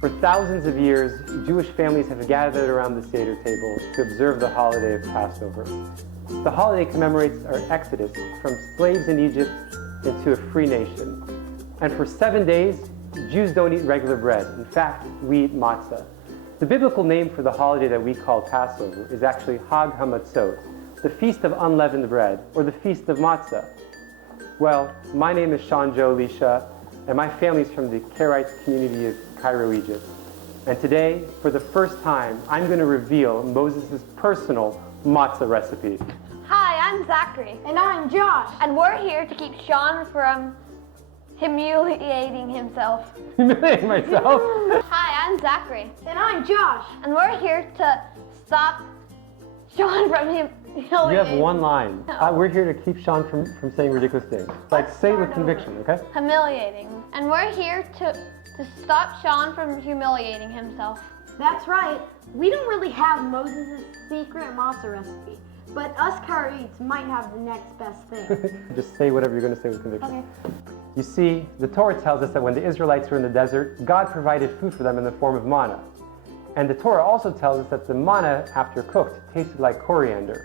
For thousands of years, Jewish families have gathered around the Seder table to observe the holiday of Passover. The holiday commemorates our exodus from slaves in Egypt into a free nation. And for 7 days, Jews don't eat regular bread. In fact, we eat matzah. The biblical name for the holiday that we call Passover is actually Hag HaMatzot, the Feast of Unleavened Bread, or the Feast of Matzah. Well, my name is Sean Joe Lisha, and my family is from the Karaite community of Cairo, Egypt. And today, for the first time, I'm going to reveal Moses' personal matzah recipe. Hi, I'm Zachary. And I'm Josh. And we're here to keep Sean from humiliating himself. Humiliating myself? Hi, I'm Zachary. And I'm Josh. And we're here to stop Sean from humiliating. You have one line. We're here to keep Sean from saying ridiculous things. Like, say it with conviction, okay? Humiliating. And we're here to stop Sean from humiliating himself. That's right. We don't really have Moses' secret matzah recipe, but us Karaites might have the next best thing. Just say whatever you're going to say with conviction. Okay. You see, the Torah tells us that when the Israelites were in the desert, God provided food for them in the form of manna. And the Torah also tells us that the manna, after cooked, tasted like coriander.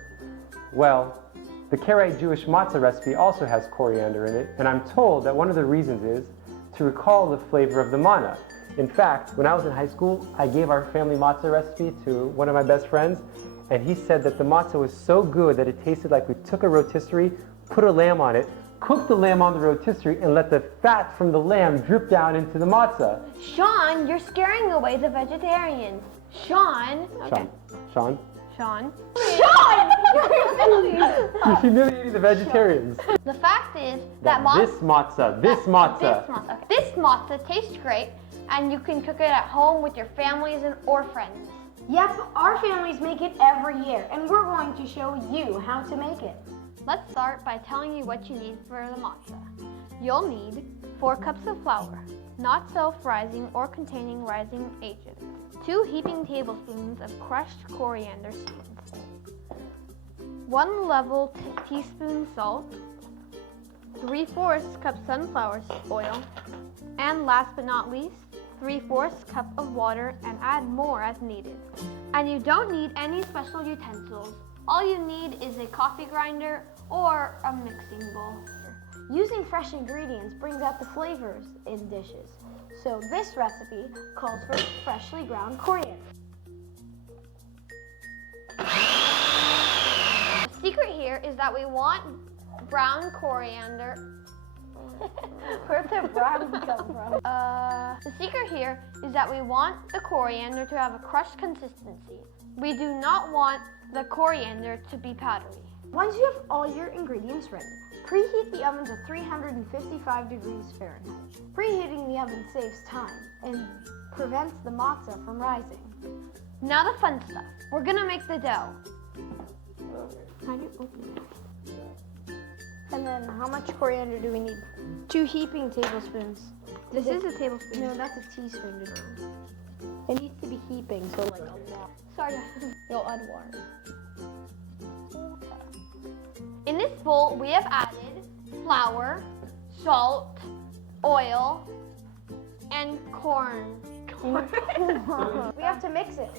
Well, the Karaite Jewish matzah recipe also has coriander in it, and I'm told that one of the reasons is to recall the flavor of the manna. In fact, when I was in high school, I gave our family matzah recipe to one of my best friends, and he said that the matzah was so good that it tasted like we took a rotisserie, put a lamb on it, cooked the lamb on the rotisserie, and let the fat from the lamb drip down into the matzah. Sean, you're scaring away the vegetarians. Sean. Okay. Sean? Sean. Sean! You're humiliating the vegetarians. The fact is that This matzah This matzah tastes great, and you can cook it at home with your families or friends. Yep, our families make it every year, and we're going to show you how to make it. Let's start by telling you what you need for the matzah. You'll need 4 cups of flour, not self-rising or containing rising agent, 2 heaping tablespoons of crushed coriander seeds, 1 level teaspoon salt, 3/4 cup sunflower oil, and last but not least, 3/4 cup of water, and add more as needed. And you don't need any special utensils. All you need is a coffee grinder or a mixing bowl. Using fresh ingredients brings out the flavors in dishes. So this recipe calls for freshly ground coriander. The secret here is that we want brown coriander. Where'd the brown come from? The secret here is that we want the coriander to have a crushed consistency. We do not want the coriander to be powdery. Once you have all your ingredients ready, preheat the oven to 355 degrees Fahrenheit. Preheating the oven saves time and prevents the matzah from rising. Now the fun stuff. We're gonna make the dough. How do you open it? And then how much coriander do we need? 2 heaping tablespoons. This is a tablespoon. No, that's a teaspoon. It needs to be heaping, so like a lot. Sorry. You'll add water. In this bowl, we have added flour, salt, oil, and corn. We have to mix it.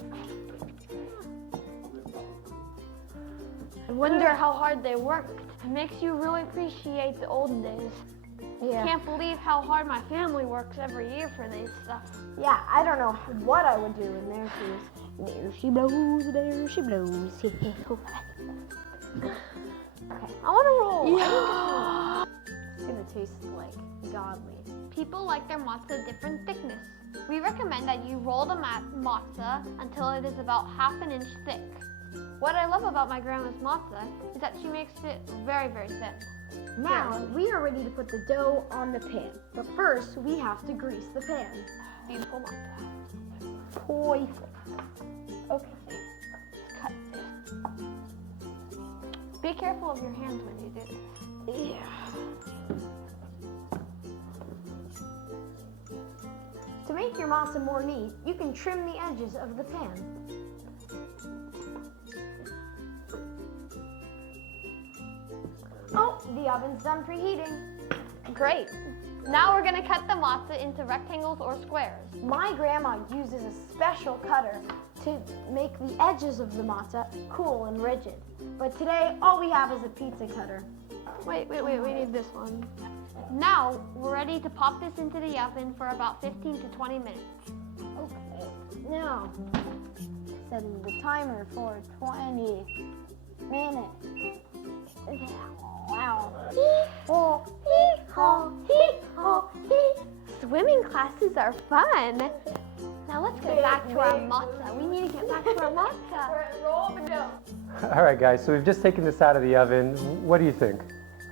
I wonder how hard they worked. It makes you really appreciate the old days. Yeah. Can't believe how hard my family works every year for this stuff. Yeah, I don't know what I would do in their shoes. There she blows, there she blows. Okay, I want to roll. Yeah. It's gonna taste like godly. People like their matzah different thickness. We recommend that you roll the matzah until it is about 1/2 inch thick. What I love about my grandma's matzah is that she makes it very, very thin. Now, we are ready to put the dough on the pan. But first, we have to grease the pan. Beautiful matzah. Perfect. Okay. Cut this. Be careful of your hands when you do this. Yeah. To make your matzah more neat, you can trim the edges of the pan. Oh, the oven's done preheating. Great. Now we're gonna cut the matzah into rectangles or squares. My grandma uses a special cutter to make the edges of the matzah cool and rigid. But today, all we have is a pizza cutter. Wait, we need this one. Now, we're ready to pop this into the oven for about 15 to 20 minutes. Okay, now, setting the timer for 20 minutes. Wow. Hee-haw, hee-haw, hee-haw, hee. Swimming classes are fun. Now let's get back to our matzah. We need to get back to our matzah. Roll the dough. All right, guys, so we've just taken this out of the oven. What do you think?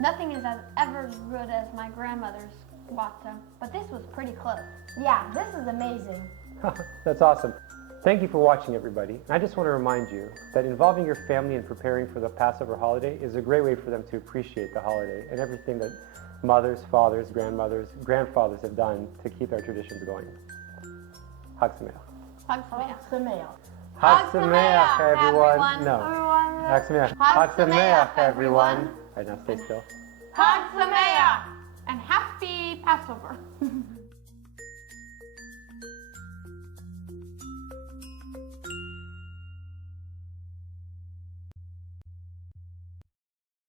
Nothing is as ever good as my grandmother's matzah, but this was pretty close. Yeah, this is amazing. That's awesome. Thank you for watching, everybody. I just want to remind you that involving your family in preparing for the Passover holiday is a great way for them to appreciate the holiday and everything that mothers, fathers, grandmothers, grandfathers have done to keep our traditions going. Hag Sameach. Hag Sameach. Sameach. Hag Sameach, everyone. everyone. No. Hag Sameach. Hag Hag Sameach, Sameach, everyone. everyone. All right, now stay still. Hag Sameach! And happy Passover.